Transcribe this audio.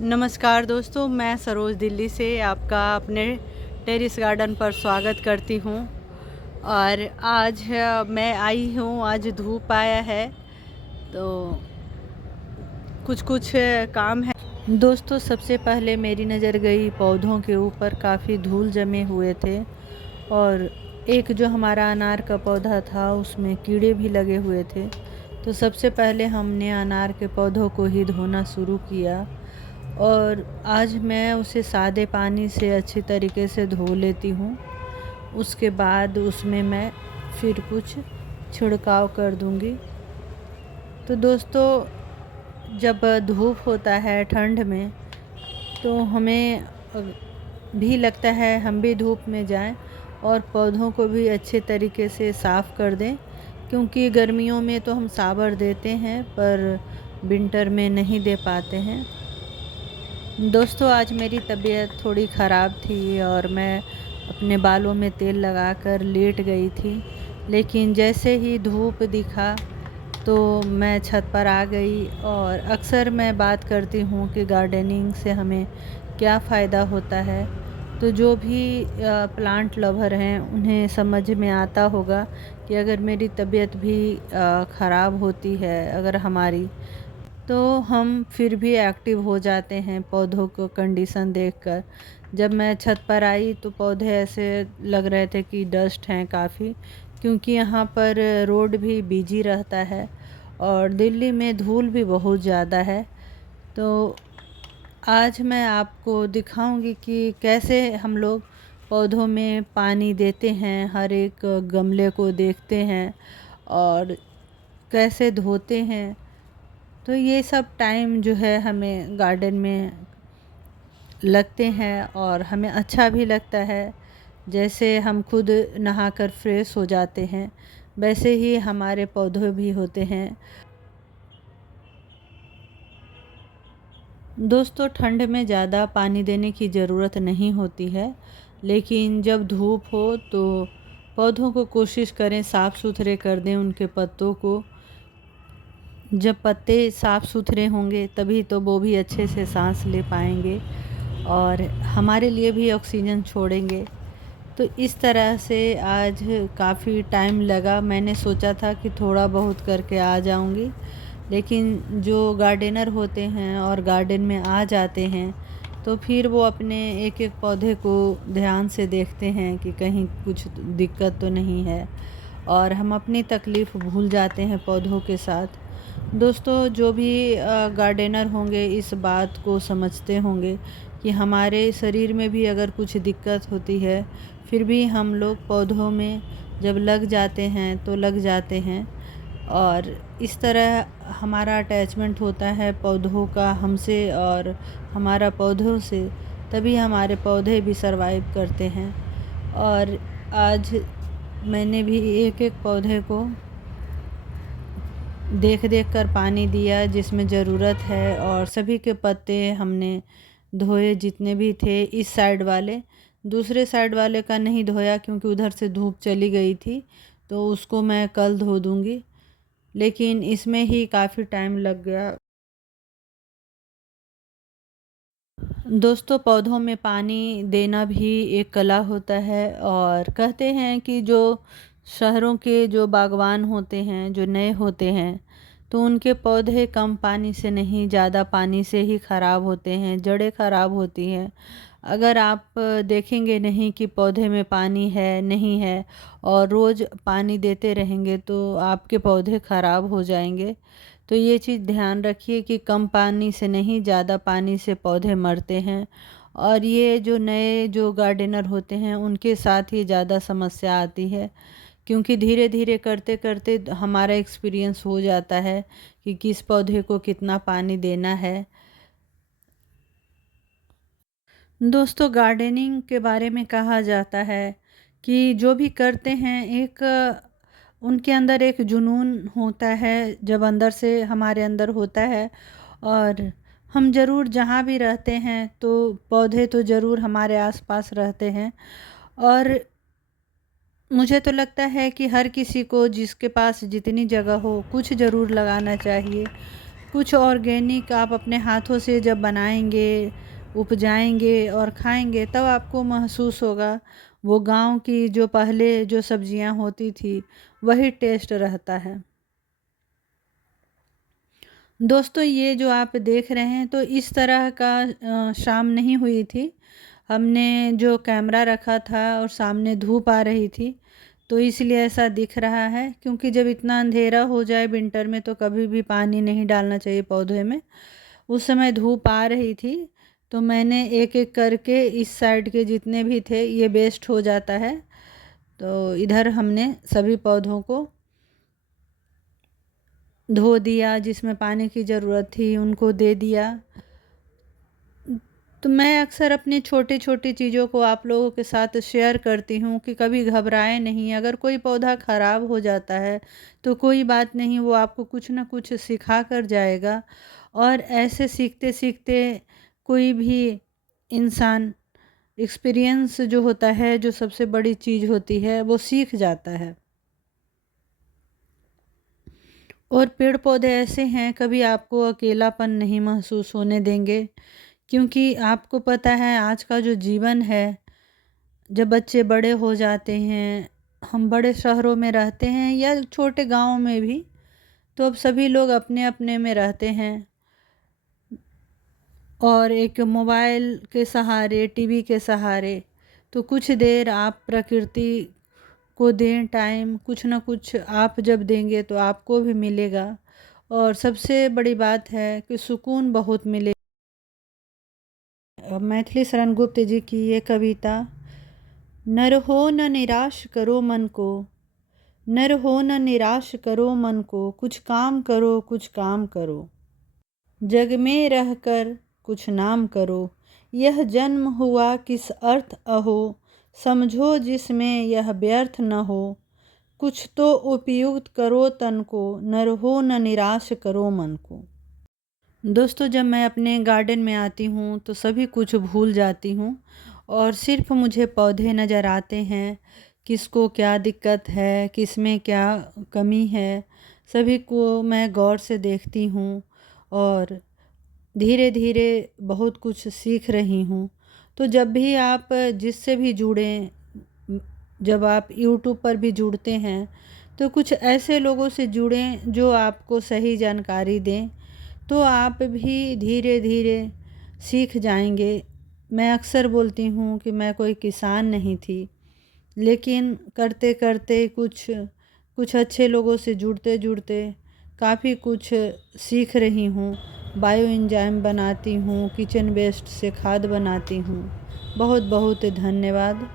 नमस्कार दोस्तों, मैं सरोज दिल्ली से आपका अपने टेरेस गार्डन पर स्वागत करती हूँ। और आज मैं आई हूँ, आज धूप आया है तो कुछ काम है। दोस्तों, सबसे पहले मेरी नज़र गई पौधों के ऊपर। काफ़ी धूल जमे हुए थे और एक जो हमारा अनार का पौधा था उसमें कीड़े भी लगे हुए थे। तो सबसे पहले हमने अनार के पौधों को ही धोना शुरू किया और आज मैं उसे सादे पानी से अच्छी तरीके से धो लेती हूँ। उसके बाद उसमें मैं फिर कुछ छिड़काव कर दूँगी। तो दोस्तों, जब धूप होता है ठंड में तो हमें भी लगता है हम भी धूप में जाएं और पौधों को भी अच्छे तरीके से साफ़ कर दें, क्योंकि गर्मियों में तो हम साबर देते हैं पर विंटर में नहीं दे पाते हैं। दोस्तों, आज मेरी तबीयत थोड़ी ख़राब थी और मैं अपने बालों में तेल लगाकर लेट गई थी, लेकिन जैसे ही धूप दिखा तो मैं छत पर आ गई। और अक्सर मैं बात करती हूँ कि गार्डनिंग से हमें क्या फ़ायदा होता है। तो जो भी प्लांट लवर हैं उन्हें समझ में आता होगा कि अगर मेरी तबीयत भी ख़राब होती है अगर हमारी, तो हम फिर भी एक्टिव हो जाते हैं पौधों को कंडीशन देखकर। जब मैं छत पर आई तो पौधे ऐसे लग रहे थे कि डस्ट हैं काफ़ी, क्योंकि यहाँ पर रोड भी बिजी रहता है और दिल्ली में धूल भी बहुत ज़्यादा है। तो आज मैं आपको दिखाऊंगी कि कैसे हम लोग पौधों में पानी देते हैं, हर एक गमले को देखते हैं और कैसे धोते हैं। तो ये सब टाइम जो है हमें गार्डन में लगते हैं और हमें अच्छा भी लगता है। जैसे हम खुद नहाकर फ्रेश हो जाते हैं, वैसे ही हमारे पौधे भी होते हैं। दोस्तों, ठंड में ज़्यादा पानी देने की ज़रूरत नहीं होती है, लेकिन जब धूप हो तो पौधों को कोशिश करें साफ़ सुथरे कर दें उनके पत्तों को। जब पत्ते साफ़ सुथरे होंगे तभी तो वो भी अच्छे से सांस ले पाएंगे और हमारे लिए भी ऑक्सीजन छोड़ेंगे। तो इस तरह से आज काफ़ी टाइम लगा। मैंने सोचा था कि थोड़ा बहुत करके आ जाऊंगी, लेकिन जो गार्डनर होते हैं और गार्डन में आ जाते हैं तो फिर वो अपने एक एक पौधे को ध्यान से देखते हैं कि कहीं कुछ दिक्कत तो नहीं है, और हम अपनी तकलीफ़ भूल जाते हैं पौधों के साथ। दोस्तों, जो भी गार्डनर होंगे इस बात को समझते होंगे कि हमारे शरीर में भी अगर कुछ दिक्कत होती है फिर भी हम लोग पौधों में जब लग जाते हैं तो लग जाते हैं। और इस तरह हमारा अटैचमेंट होता है पौधों का हमसे और हमारा पौधों से, तभी हमारे पौधे भी सरवाइव करते हैं। और आज मैंने भी एक एक पौधे को देख देख कर पानी दिया जिसमें ज़रूरत है, और सभी के पत्ते हमने धोए जितने भी थे। इस साइड वाले, दूसरे साइड वाले का नहीं धोया क्योंकि उधर से धूप चली गई थी, तो उसको मैं कल धो दूँगी। लेकिन इसमें ही काफ़ी टाइम लग गया। दोस्तों, पौधों में पानी देना भी एक कला होता है, और कहते हैं कि जो शहरों के जो बागवान होते हैं, जो नए होते हैं, तो उनके पौधे कम पानी से नहीं, ज़्यादा पानी से ही ख़राब होते हैं, जड़ें ख़राब होती हैं। अगर आप देखेंगे नहीं कि पौधे में पानी है नहीं है और रोज़ पानी देते रहेंगे तो आपके पौधे ख़राब हो जाएंगे। तो ये चीज़ ध्यान रखिए कि कम पानी से नहीं, ज़्यादा पानी से पौधे मरते हैं। और ये जो नए जो गार्डनर होते हैं उनके साथ ही ज़्यादा समस्या आती है, क्योंकि धीरे धीरे करते करते हमारा एक्सपीरियंस हो जाता है कि किस पौधे को कितना पानी देना है। दोस्तों, गार्डनिंग के बारे में कहा जाता है कि जो भी करते हैं एक उनके अंदर एक जुनून होता है, जब अंदर से हमारे अंदर होता है। और हम ज़रूर जहाँ भी रहते हैं तो पौधे तो ज़रूर हमारे आसपास रहते हैं। और मुझे तो लगता है कि हर किसी को जिसके पास जितनी जगह हो कुछ ज़रूर लगाना चाहिए, कुछ ऑर्गेनिक आप अपने हाथों से जब बनाएंगे, उपजाएंगे और खाएंगे, तब आपको महसूस होगा वो गांव की जो पहले जो सब्जियां होती थी वही टेस्ट रहता है। दोस्तों, ये जो आप देख रहे हैं तो इस तरह का शाम नहीं हुई थी। हमने जो कैमरा रखा था और सामने धूप आ रही थी, तो इसलिए ऐसा दिख रहा है। क्योंकि जब इतना अंधेरा हो जाए विंटर में तो कभी भी पानी नहीं डालना चाहिए पौधे में। उस समय धूप आ रही थी, तो मैंने एक एक करके इस साइड के जितने भी थे, ये वेस्ट हो जाता है, तो इधर हमने सभी पौधों को धो दिया, जिसमें पानी की ज़रूरत थी उनको दे दिया। तो मैं अक्सर अपनी छोटी छोटी चीज़ों को आप लोगों के साथ शेयर करती हूँ कि कभी घबराए नहीं। अगर कोई पौधा ख़राब हो जाता है तो कोई बात नहीं, वो आपको कुछ ना कुछ सिखा कर जाएगा। और ऐसे सीखते सीखते कोई भी इंसान, एक्सपीरियंस जो होता है, जो सबसे बड़ी चीज़ होती है, वो सीख जाता है। और पेड़ पौधे ऐसे हैं, कभी आपको अकेलापन नहीं महसूस होने देंगे। क्योंकि आपको पता है आज का जो जीवन है, जब बच्चे बड़े हो जाते हैं, हम बड़े शहरों में रहते हैं या छोटे गाँव में भी, तो अब सभी लोग अपने अपने में रहते हैं और एक मोबाइल के सहारे, टीवी के सहारे। तो कुछ देर आप प्रकृति को दें टाइम, कुछ ना कुछ आप जब देंगे तो आपको भी मिलेगा। और सबसे बड़ी बात है कि सुकून बहुत मिले। मैथिली शरण गुप्त जी की ये कविता। नर हो न निराश करो मन को, नर हो न निराश करो मन को, कुछ काम करो, कुछ काम करो, जग में रहकर कुछ नाम करो, यह जन्म हुआ किस अर्थ अहो, समझो जिसमें यह व्यर्थ न हो, कुछ तो उपयुक्त करो तन को, नर हो न निराश करो मन को। दोस्तों, जब मैं अपने गार्डन में आती हूँ तो सभी कुछ भूल जाती हूँ और सिर्फ मुझे पौधे नज़र आते हैं। किसको क्या दिक्कत है, किस में क्या कमी है, सभी को मैं गौर से देखती हूँ और धीरे धीरे बहुत कुछ सीख रही हूँ। तो जब भी आप जिससे भी जुड़ें, जब आप यूट्यूब पर भी जुड़ते हैं, तो कुछ ऐसे लोगों से जुड़ें जो आपको सही जानकारी दें, तो आप भी धीरे धीरे सीख जाएंगे। मैं अक्सर बोलती हूँ कि मैं कोई किसान नहीं थी, लेकिन करते करते कुछ कुछ अच्छे लोगों से जुड़ते जुड़ते काफ़ी कुछ सीख रही हूँ। बायो एंजाइम बनाती हूँ, किचन वेस्ट से खाद बनाती हूँ। बहुत बहुत धन्यवाद।